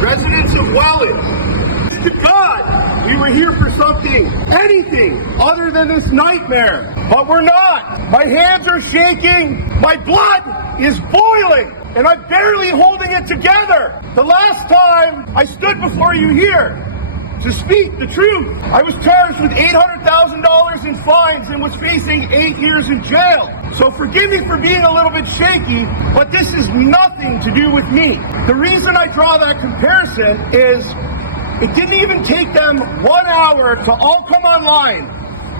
Residents of Welland, to God, we were here for something, anything other than this nightmare. But we're not. My hands are shaking, my blood is boiling, and I'm barely holding it together. The last time I stood before you here to speak the truth, I was charged with $800,000 in fines and was facing 8 years in jail. So forgive me for being a little bit shaky, but this is nothing to do with me. The reason I draw that comparison is it didn't even take them 1 hour to all come online,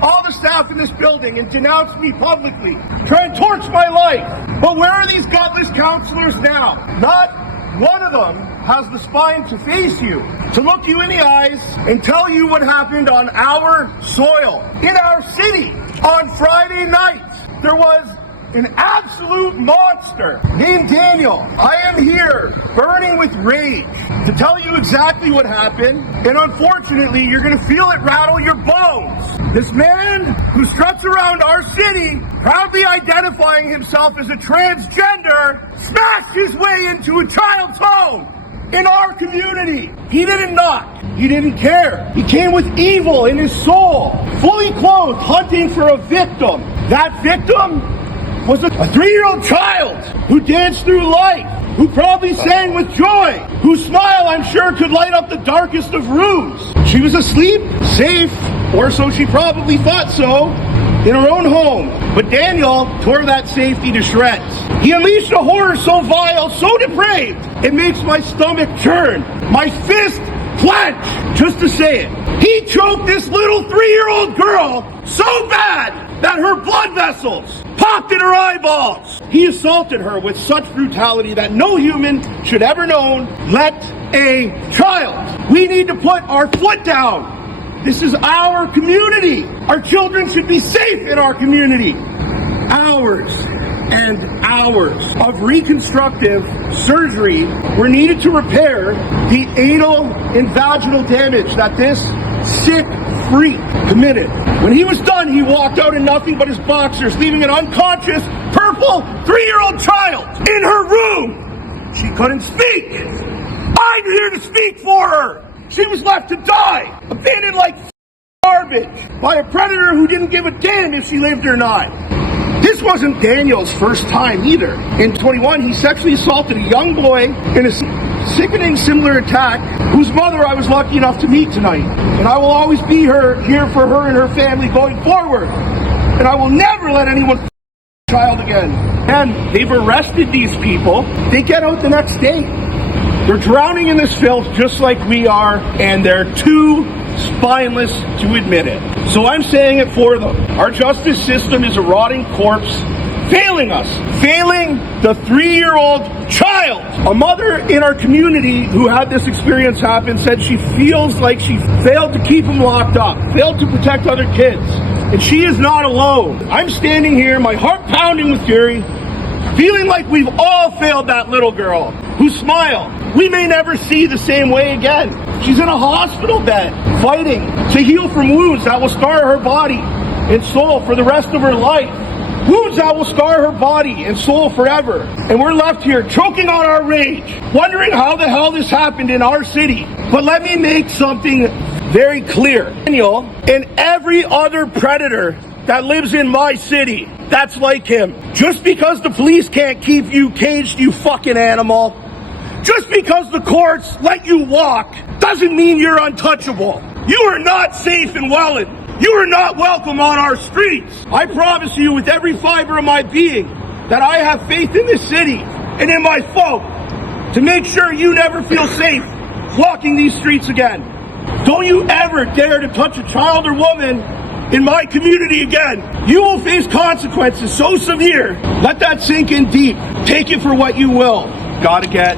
all the staff in this building, and denounce me publicly, try and torch my life. But where are these gutless counselors now? Not one of them has the spine to face you, to look you in the eyes and tell you what happened on our soil, in our city. On Friday night, there was an absolute monster named Daniel. I am here burning with rage to tell you exactly what happened, and unfortunately, you're going to feel it rattle your bones. This man who struts around our city, proudly identifying himself as a transgender, smashed his way into a child's home in our community. He didn't knock. He didn't care. He came with evil in his soul, fully clothed, hunting for a victim. That victim was a 3-year-old child who danced through life, who probably sang with joy, whose smile, I'm sure, could light up the darkest of rooms. She was asleep, safe, or so she probably thought so, in her own home. But Daniel tore that safety to shreds. He unleashed a horror so vile, so depraved, it makes my stomach churn, my fist clench, just to say it. He choked this little 3-year-old girl so bad that her blood vessels popped in her eyeballs. He assaulted her with such brutality that no human should ever known, let a child. We need to put our foot down. This is our community. Our children should be safe in our community. Hours and hours of reconstructive surgery were needed to repair the anal and vaginal damage that this sick freak committed. When he was done, he walked out in nothing but his boxers, leaving an unconscious, purple 3-year-old child in her room. She couldn't speak. I'm here to speak for her. She was left to die, abandoned like garbage by a predator who didn't give a damn if she lived or not. This wasn't Daniel's first time either. In 21, he sexually assaulted a young boy in a sickening similar attack, whose mother I was lucky enough to meet tonight. And I will always be here for her and her family going forward. And I will never let anyone f*** a child again. And they've arrested these people. They get out the next day. They're drowning in this filth just like we are, and they're too spineless to admit it. So I'm saying it for them. Our justice system is a rotting corpse, failing us, failing the 3-year-old child. A mother in our community who had this experience happen said she feels like she failed to keep him locked up, failed to protect other kids, and she is not alone. I'm standing here, my heart pounding with fury, feeling like we've all failed that little girl whose smile we may never see the same way again. She's in a hospital bed, fighting to heal from wounds that will scar her body and soul for the rest of her life. Wounds that will scar her body and soul forever. And we're left here choking on our rage, wondering how the hell this happened in our city. But let me make something very clear. Daniel and every other predator that lives in my city that's like him. Just because the police can't keep you caged, you fucking animal, just because the courts let you walk, doesn't mean you're untouchable. You are not safe in Welland. You are not welcome on our streets. I promise you with every fiber of my being that I have faith in this city and in my folk to make sure you never feel safe walking these streets again. Don't you ever dare to touch a child or woman in my community again. You will face consequences so severe. Let that sink in deep. Take it for what you will. Gotta get